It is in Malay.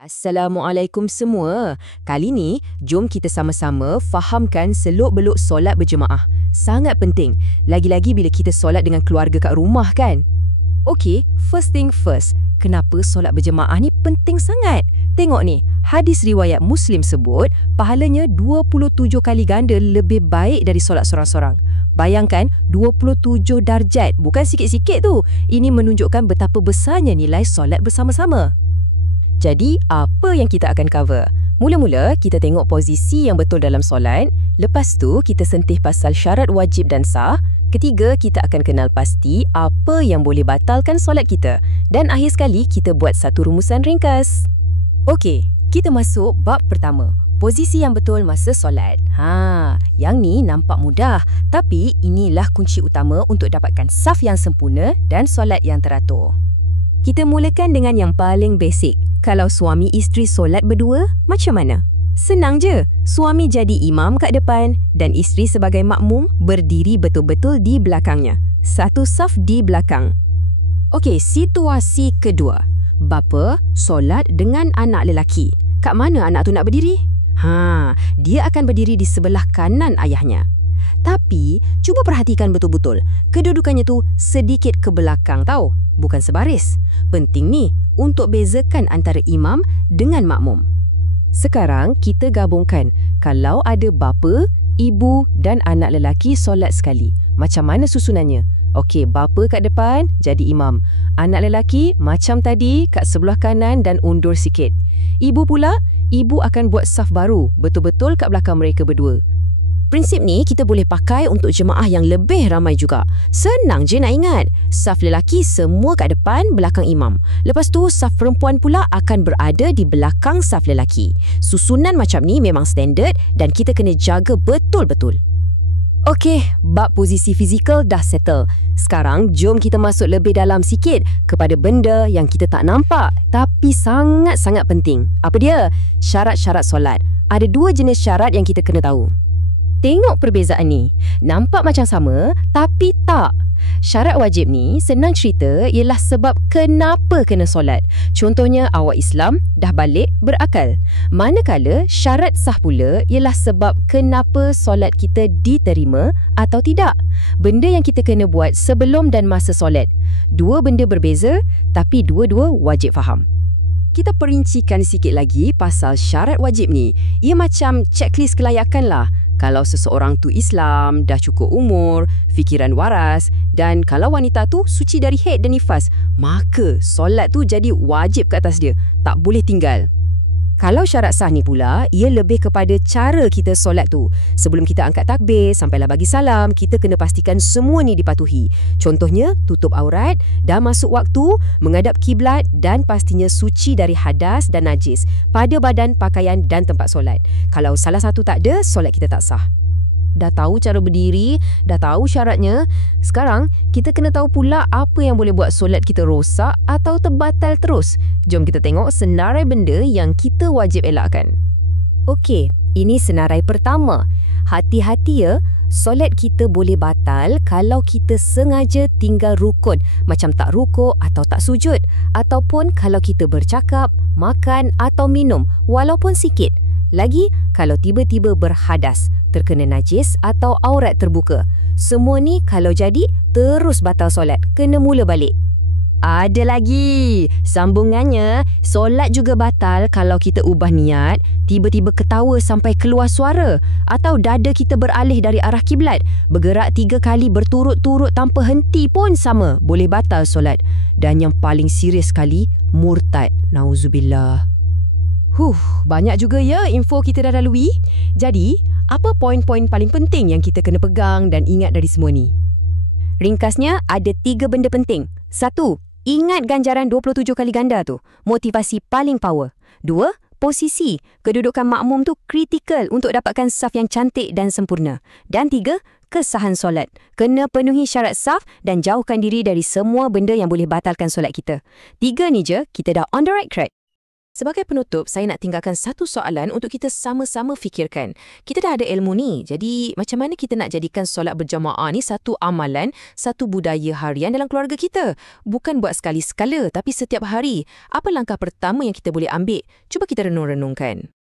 Assalamualaikum semua. Kali ni, jom kita sama-sama fahamkan seluk-beluk solat berjemaah. Sangat penting. Lagi-lagi bila kita solat dengan keluarga kat rumah kan? Okey, first thing first. Kenapa solat berjemaah ni penting sangat? Tengok ni, hadis riwayat Muslim sebut pahalanya 27 kali ganda lebih baik dari solat sorang-sorang. Bayangkan 27 darjat, bukan sikit-sikit tu. Ini menunjukkan betapa besarnya nilai solat bersama-sama. Jadi, apa yang kita akan cover? Mula-mula, kita tengok posisi yang betul dalam solat. Lepas tu, kita sentih pasal syarat wajib dan sah. Ketiga, kita akan kenal pasti apa yang boleh batalkan solat kita. Dan akhir sekali, kita buat satu rumusan ringkas. Okey, kita masuk bab pertama. Posisi yang betul masa solat. Yang ni nampak mudah. Tapi, inilah kunci utama untuk dapatkan saf yang sempurna dan solat yang teratur. Kita mulakan dengan yang paling basic. Kalau suami isteri solat berdua, macam mana? Senang je. Suami jadi imam kat depan dan isteri sebagai makmum berdiri betul-betul di belakangnya. Satu saf di belakang. Okey, situasi kedua. Bapa solat dengan anak lelaki. Kat mana anak tu nak berdiri? Dia akan berdiri di sebelah kanan ayahnya. Tapi, cuba perhatikan betul-betul. Kedudukannya tu sedikit ke belakang tau. Bukan sebaris. Penting ni untuk bezakan antara imam dengan makmum. Sekarang kita gabungkan. Kalau ada bapa, ibu dan anak lelaki solat sekali. Macam mana susunannya? Okey, bapa kat depan jadi imam. Anak lelaki macam tadi kat sebelah kanan dan undur sikit. Ibu pula, ibu akan buat saf baru betul-betul kat belakang mereka berdua. Prinsip ni kita boleh pakai untuk jemaah yang lebih ramai juga. Senang je nak ingat. Saf lelaki semua kat depan belakang imam. Lepas tu saf perempuan pula akan berada di belakang saf lelaki. Susunan macam ni memang standard dan kita kena jaga betul-betul. Okey, bab posisi fizikal dah settle. Sekarang jom kita masuk lebih dalam sikit kepada benda yang kita tak nampak tapi sangat-sangat penting. Apa dia? Syarat-syarat solat. Ada dua jenis syarat yang kita kena tahu. Tengok perbezaan ni. Nampak macam sama, tapi tak. Syarat wajib ni, senang cerita, ialah sebab kenapa kena solat. Contohnya, awak Islam dah balik berakal. Manakala, syarat sah pula ialah sebab kenapa solat kita diterima atau tidak. Benda yang kita kena buat sebelum dan masa solat. Dua benda berbeza, tapi dua-dua wajib faham. Kita perincikan sikit lagi pasal syarat wajib ni. Ia macam checklist kelayakan lah. Kalau seseorang tu Islam, dah cukup umur, fikiran waras dan kalau wanita tu suci dari haid dan nifas, maka solat tu jadi wajib ke atas dia. Tak boleh tinggal. Kalau syarat sah ni pula, ia lebih kepada cara kita solat tu. Sebelum kita angkat takbir, sampailah bagi salam, kita kena pastikan semua ni dipatuhi. Contohnya, tutup aurat, dah masuk waktu, menghadap kiblat dan pastinya suci dari hadas dan najis pada badan, pakaian dan tempat solat. Kalau salah satu tak ada, solat kita tak sah. Dah tahu cara berdiri, dah tahu syaratnya. Sekarang, kita kena tahu pula apa yang boleh buat solat kita rosak atau terbatal terus. Jom kita tengok senarai benda yang kita wajib elakkan. Okey, ini senarai pertama. Hati-hati ya, solat kita boleh batal kalau kita sengaja tinggal rukun, macam tak rukuk atau tak sujud. Ataupun kalau kita bercakap, makan atau minum, walaupun sikit. Lagi, kalau tiba-tiba berhadas, terkena najis atau aurat terbuka. Semua ni kalau jadi, terus batal solat. Kena mula balik. Ada lagi. Sambungannya, solat juga batal kalau kita ubah niat, tiba-tiba ketawa sampai keluar suara, atau dada kita beralih dari arah kiblat, bergerak 3 kali berturut-turut tanpa henti pun sama, boleh batal solat. Dan yang paling serius sekali, murtad. Nauzubillah. Banyak juga ya info kita dah lalui. Jadi, apa poin-poin paling penting yang kita kena pegang dan ingat dari semua ni? Ringkasnya, ada 3 benda penting. 1. Ingat ganjaran 27 kali ganda tu. Motivasi paling power. 2. Posisi. Kedudukan makmum tu kritikal untuk dapatkan saf yang cantik dan sempurna. Dan 3. Kesahan solat. Kena penuhi syarat saf dan jauhkan diri dari semua benda yang boleh batalkan solat kita. 3 ni je, kita dah on the right track. Sebagai penutup, saya nak tinggalkan satu soalan untuk kita sama-sama fikirkan. Kita dah ada ilmu ni, jadi macam mana kita nak jadikan solat berjamaah ni satu amalan, satu budaya harian dalam keluarga kita? Bukan buat sekali sekala, tapi setiap hari. Apa langkah pertama yang kita boleh ambil? Cuba kita renung-renungkan.